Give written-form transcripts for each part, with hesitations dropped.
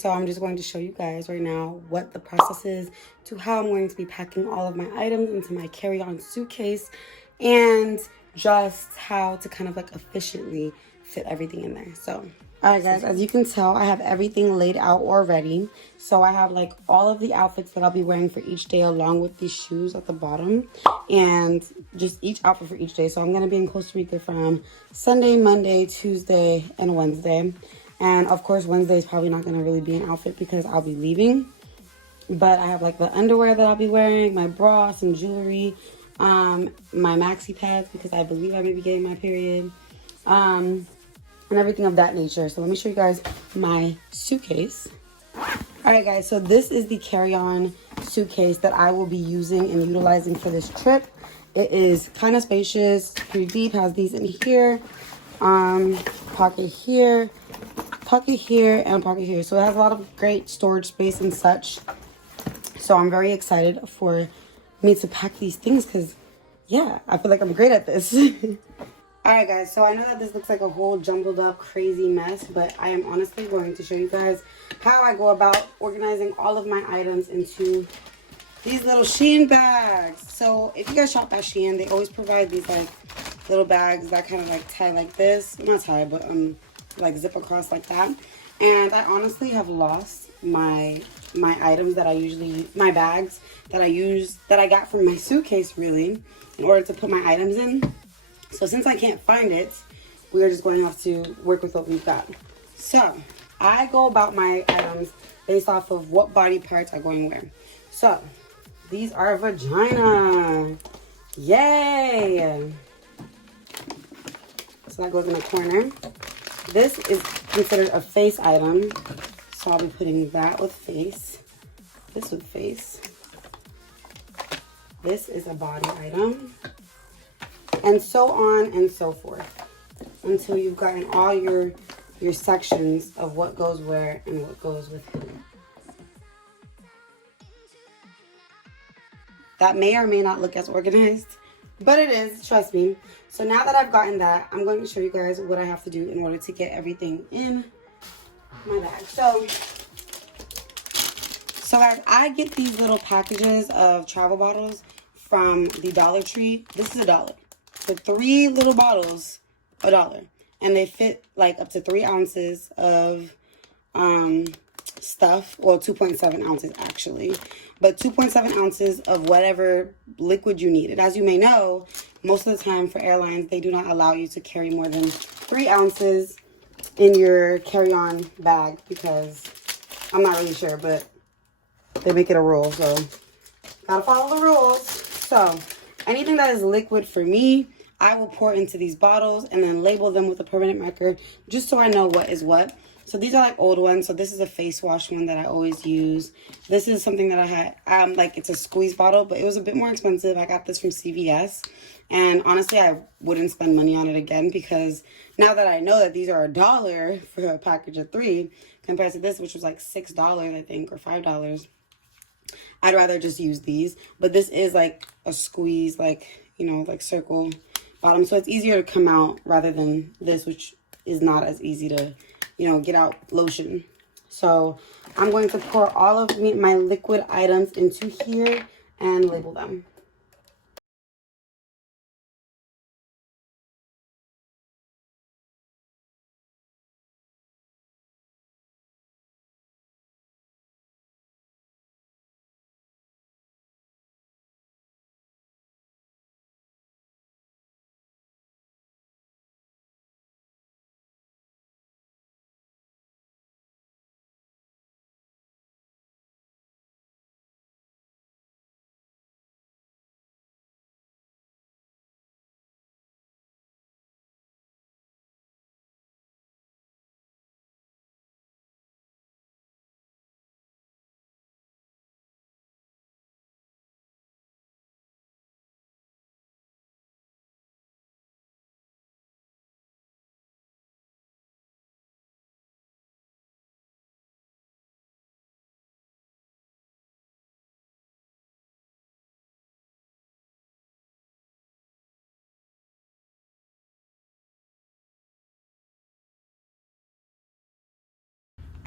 so I'm just going to show you guys right now what the process is to how I'm going to be packing all of my items into my carry-on suitcase, and just how to kind of like efficiently fit everything in there. So alright guys, as you can tell, I have everything laid out already. So I have like all of the outfits that I'll be wearing for each day, along with these shoes at the bottom, and just each outfit for each day. So I'm going to be in Costa Rica from Sunday, Monday, Tuesday, and Wednesday. And of course, Wednesday is probably not going to really be an outfit because I'll be leaving. But I have like the underwear that I'll be wearing, my bra, some jewelry, my maxi pads because I believe I may be getting my period, and everything of that nature. So let me show you guys my suitcase. Alright guys, so this is the carry-on suitcase that I will be using and utilizing for this trip. It is kind of spacious, pretty deep, has these in here, pocket here, and a pocket here. So it has a lot of great storage space and such. So I'm very excited for me to pack these things because, yeah, I feel like I'm great at this. Alright guys, so I know that this looks like a whole jumbled up crazy mess, but I am honestly going to show you guys how I go about organizing all of my items into these little Shein bags. So if you guys shop at Shein, they always provide these like little bags that kind of like tie like this. Not tie, but like zip across like that. And I honestly have lost my items that I usually use, my bags that I use, that I got from my suitcase really, in order to put my items in. So since I can't find it, we are just going to have to work with what we've got. So I go about my items based off of what body parts I'm going to wear. So these are vagina. Yay! So that goes in the corner. This is considered a face item. So I'll be putting that with face. This with face. This is a body item. And so on and so forth. Until you've gotten all your sections of what goes where and what goes with who. That may or may not look as organized, but it is, trust me. So now that I've gotten that, I'm going to show you guys what I have to do in order to get everything in my bag. So guys, I get these little packages of travel bottles from the Dollar Tree. This is $1. So 3 little bottles, $1. And they fit like up to 3 ounces of stuff. Well, 2.7 ounces actually. But 2.7 ounces of whatever liquid you need. And as you may know, most of the time for airlines, they do not allow you to carry more than 3 ounces in your carry-on bag because I'm not really sure, but they make it a rule. So gotta follow the rules. So anything that is liquid for me, I will pour into these bottles and then label them with a permanent marker just so I know what is what. So these are like old ones. So this is a face wash one that I always use. This is something that I had, like it's a squeeze bottle, but it was a bit more expensive. I got this from CVS. And honestly, I wouldn't spend money on it again because now that I know that these are $1 for a package of 3 compared to this, which was like $6, I think, or $5. I'd rather just use these. But this is like a squeeze, like, you know, like circle bottom. So it's easier to come out rather than this, which is not as easy to, you know, get out lotion. So I'm going to pour all of my liquid items into here and label them.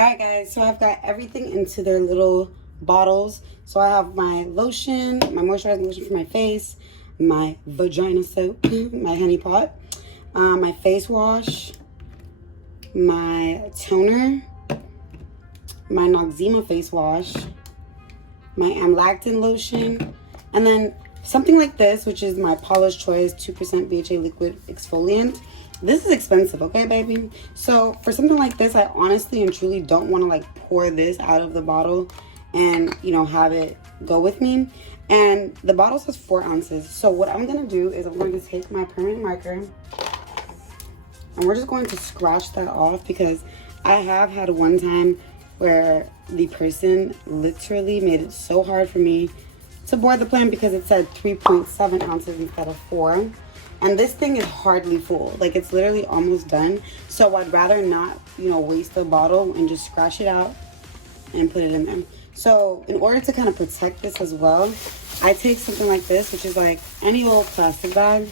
Alright guys, so I've got everything into their little bottles. So I have my lotion, my moisturizing lotion for my face, my vagina soap, my honey pot, my face wash, my toner, my Noxzema face wash, my Amlactin lotion, and then something like this, which is my Paula's Choice 2% BHA liquid exfoliant. This is expensive, okay, baby? So for something like this, I honestly and truly don't want to like pour this out of the bottle and, you know, have it go with me. And the bottle says 4 ounces. So what I'm going to do is I'm going to take my permanent marker and we're just going to scratch that off, because I have had one time where the person literally made it so hard for me to board the plane because it said 3.7 ounces instead of 4. And this thing is hardly full. Like, it's literally almost done. So I'd rather not, you know, waste the bottle and just scratch it out and put it in there. So in order to kind of protect this as well, I take something like this, which is like any old plastic bag.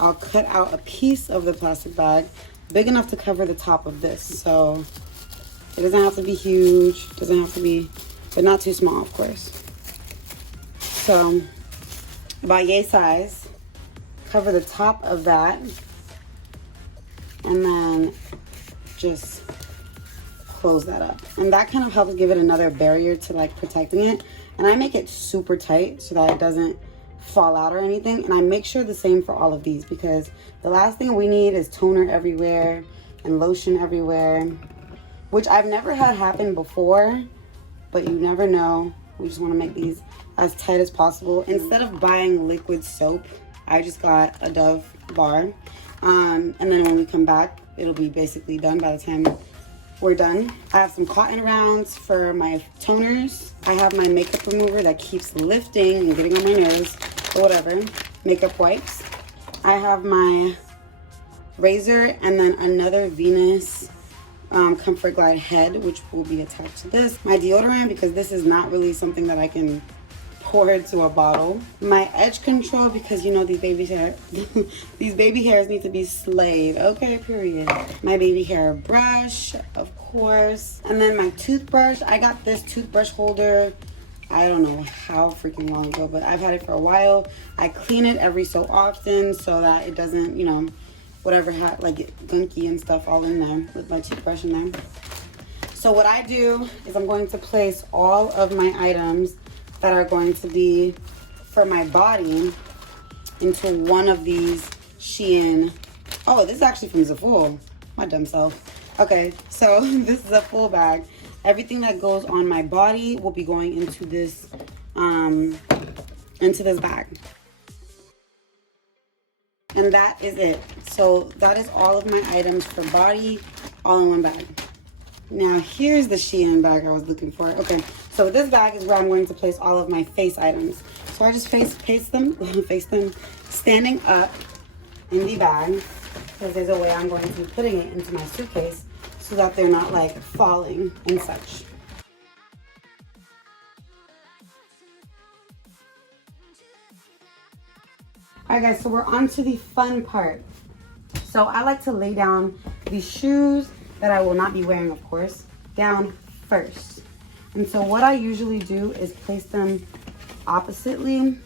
I'll cut out a piece of the plastic bag big enough to cover the top of this. So it doesn't have to be huge, doesn't have to be, but not too small, of course. So about yay size. Cover the top of that and then just close that up, and that kind of helps give it another barrier to like protecting it. And I make it super tight so that it doesn't fall out or anything. And I make sure the same for all of these, because the last thing we need is toner everywhere and lotion everywhere, which I've never had happen before, but you never know. We just want to make these as tight as possible. Instead of buying liquid soap, I just got a Dove bar, and then when we come back, it'll be basically done by the time we're done. I have some cotton rounds for my toners. I have my makeup remover that keeps lifting and getting on my nose, or whatever. Makeup wipes. I have my razor, and then another Venus Comfort Glide head, which will be attached to this. My deodorant, because this is not really something that I can pour into a bottle. My edge control, because you know these baby hair these baby hairs need to be slayed, okay, period. My baby hair brush, of course, and then my toothbrush. I got this toothbrush holder, I don't know how freaking long ago, but I've had it for a while. I clean it every so often so that it doesn't, you know, whatever, like get gunky and stuff all in there with my toothbrush in there. So what I do is I'm going to place all of my items that are going to be for my body into one of these Shein. Oh, this is actually from Zaful, my dumb self. Okay, so this is a full bag. Everything that goes on my body will be going into this bag. And that is it. So that is all of my items for body, all in one bag. Now here's the Shein bag I was looking for. Okay, so this bag is where I'm going to place all of my face items. So I just face them standing up in the bag, because there's a way I'm going to be putting it into my suitcase so that they're not like falling and such. Alright guys, so we're on to the fun part. So I like to lay down the shoes that I will not be wearing, of course, down first. And so what I usually do is place them oppositely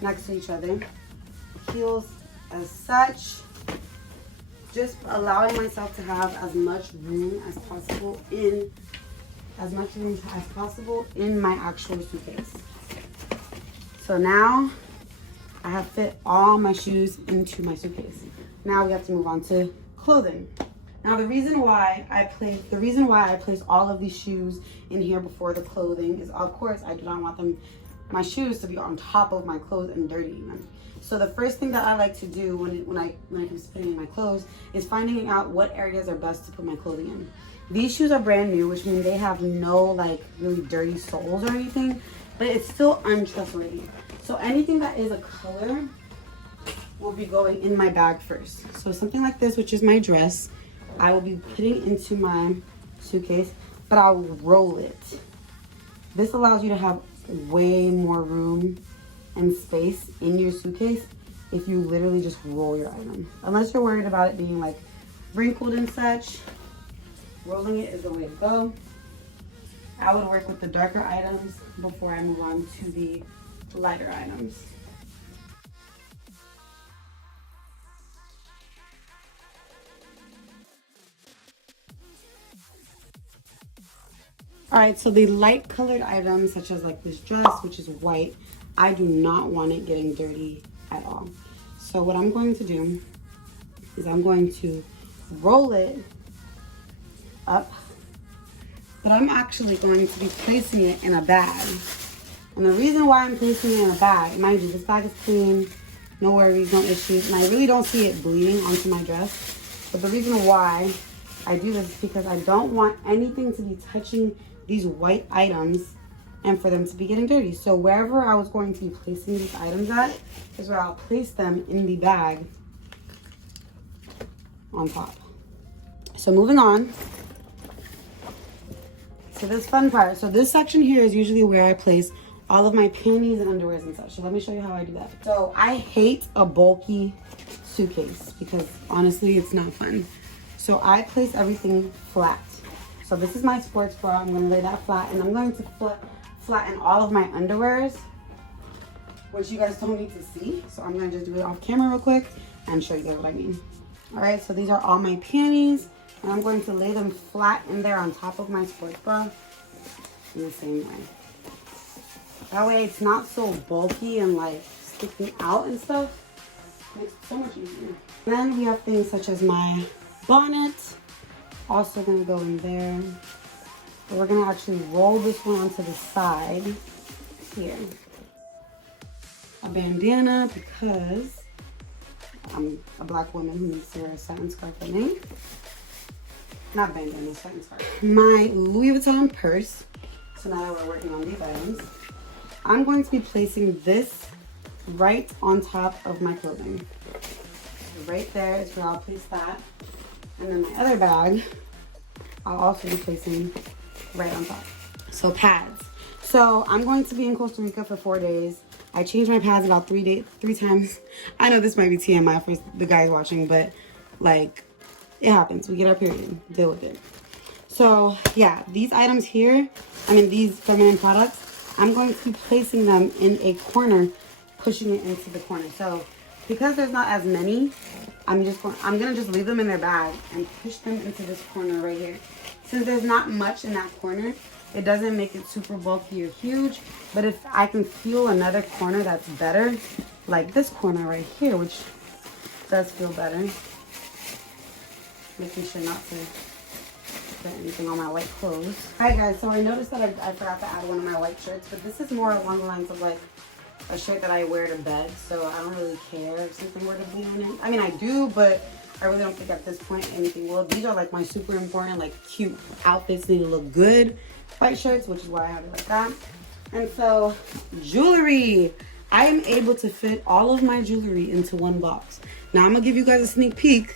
next to each other, heels as such, just allowing myself to have as much room as possible in my actual suitcase. So now I have fit all my shoes into my suitcase. Now we have to move on to clothing. Now the reason why I place all of these shoes in here before the clothing is, of course, I do not want my shoes to be on top of my clothes and dirtying them. So the first thing that I like to do when it comes to putting in my clothes is finding out what areas are best to put my clothing in. These shoes are brand new, which means they have no like really dirty soles or anything, but it's still untrustworthy. So anything that is a color will be going in my bag first. So something like this, which is my dress, I will be putting into my suitcase, but I'll roll it. This allows you to have way more room and space in your suitcase if you literally just roll your item. Unless you're worried about it being like wrinkled and such, rolling it is the way to go. I would work with the darker items before I move on to the lighter items. All right, so the light colored items, such as like this dress, which is white, I do not want it getting dirty at all. So what I'm going to do is I'm going to roll it up, but I'm actually going to be placing it in a bag. And the reason why I'm placing it in a bag, mind you, this bag is clean, no worries, no issues, and I really don't see it bleeding onto my dress. But the reason why I do this is because I don't want anything to be touching these white items and for them to be getting dirty. So wherever I was going to be placing these items at is where I'll place them in the bag on top. So moving on to this fun part. So this section here is usually where I place all of my panties and underwears and such. So let me show you how I do that. So I hate a bulky suitcase because honestly, it's not fun. So I place everything flat. So this is my sports bra. I'm gonna lay that flat, and I'm going to flatten all of my underwears, which you guys don't need to see. So I'm gonna just do it off camera real quick and show you guys what I mean. All right, so these are all my panties, and I'm going to lay them flat in there on top of my sports bra in the same way. That way it's not so bulky and like sticking out and stuff. It makes it so much easier. And then we have things such as my bonnet, also gonna go in there. But we're gonna actually roll this one onto the side here. A bandana because I'm a black woman who needs to wear a satin scarf at night. Not bandana, satin scarf. My Louis Vuitton purse. So now that we're working on these items, I'm going to be placing this right on top of my clothing. Right there is where I'll place that. And then my other bag, I'll also be placing right on top. So pads. So I'm going to be in Costa Rica for 4 days. I changed my pads about three times. I know this might be TMI for the guys watching, but like, it happens. We get our period. Deal with it. So yeah, these items here, these feminine products, I'm going to be placing them in a corner, pushing it into the corner. So because there's not as many, I'm gonna just leave them in their bag and push them into this corner right here. Since there's not much in that corner, it doesn't make it super bulky or huge. But if I can feel another corner that's better, like this corner right here, which does feel better, making sure not to put anything on my white clothes. All right guys, so I noticed that I forgot to add one of my white shirts, but this is more along the lines of like a shirt that I wear to bed, so I don't really care if something were to bleed on it. I do, but I really don't think at this point anything will. These are like my super important, like cute outfits, need to look good white shirts, which is why I have it like that. And so jewelry, I am able to fit all of my jewelry into one box. Now I'm gonna give you guys a sneak peek.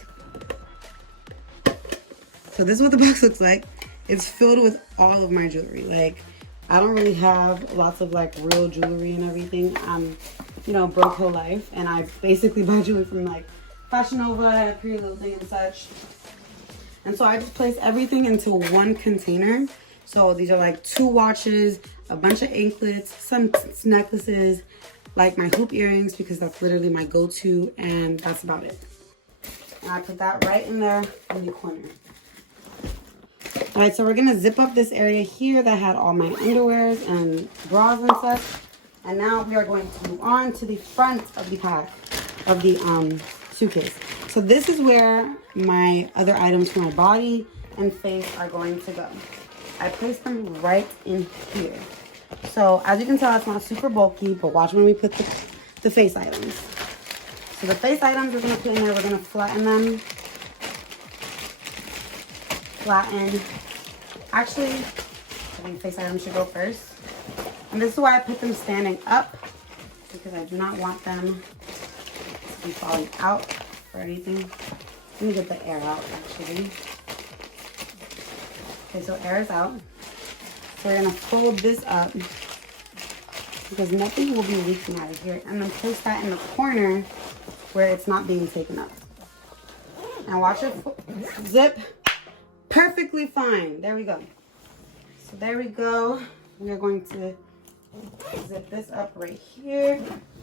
So this is what the box looks like. It's filled with all of my jewelry. Like, I don't really have lots of like real jewelry and everything. I'm, broke whole life, and I basically buy jewelry from like Fashion Nova, Pretty Little Thing and such. And so I just place everything into one container. So these are like 2 watches, a bunch of anklets, some necklaces, like my hoop earrings, because that's literally my go-to, and that's about it. And I put that right in there in the corner. All right, so we're gonna zip up this area here that had all my underwears and bras and such. And now we are going to move on to the front of the pack of the suitcase. So this is where my other items for my body and face are going to go. I placed them right in here. So as you can tell, it's not super bulky, but watch when we put the face items. So the face items we're gonna put in there, we're gonna flatten them. Actually, I think face items should go first. And this is why I put them standing up, because I do not want them to be falling out or anything. Let me get the air out, actually. Okay, so air is out. So we're gonna fold this up because nothing will be leaking out of here. And then place that in the corner where it's not being taken up. And watch it zip perfectly fine. There we go. So there we go. We are going to zip this up right here.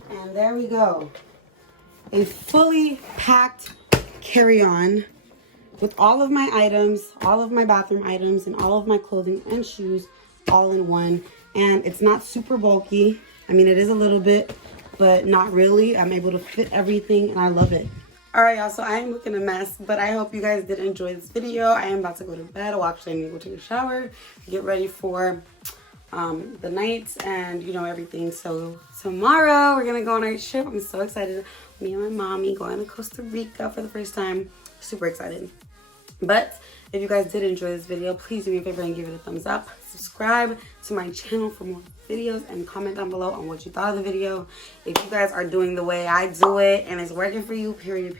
And there we go. A fully packed carry-on with all of my items, all of my bathroom items, and all of my clothing and shoes all in one. And it's not super bulky. I mean, it is a little bit, but not really. I'm able to fit everything and I love it. All right, y'all, so I am looking a mess, but I hope you guys did enjoy this video. I am about to go to bed. Well, actually, I need to go take a shower, get ready for the night and, you know, everything. So tomorrow we're going to go on our trip. I'm so excited. Me and my mommy going to Costa Rica for the first time. Super excited. But if you guys did enjoy this video, please do me a favor and give it a thumbs up. Subscribe to my channel for more videos and comment down below on what you thought of the video. If you guys are doing the way I do it and it's working for you, period.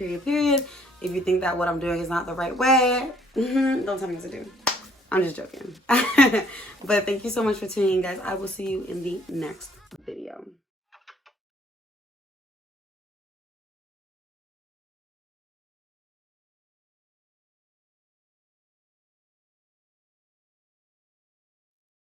If you think that what I'm doing is not the right way, don't tell me what to do. I'm just joking. But thank you so much for tuning in, guys. I will see you in the next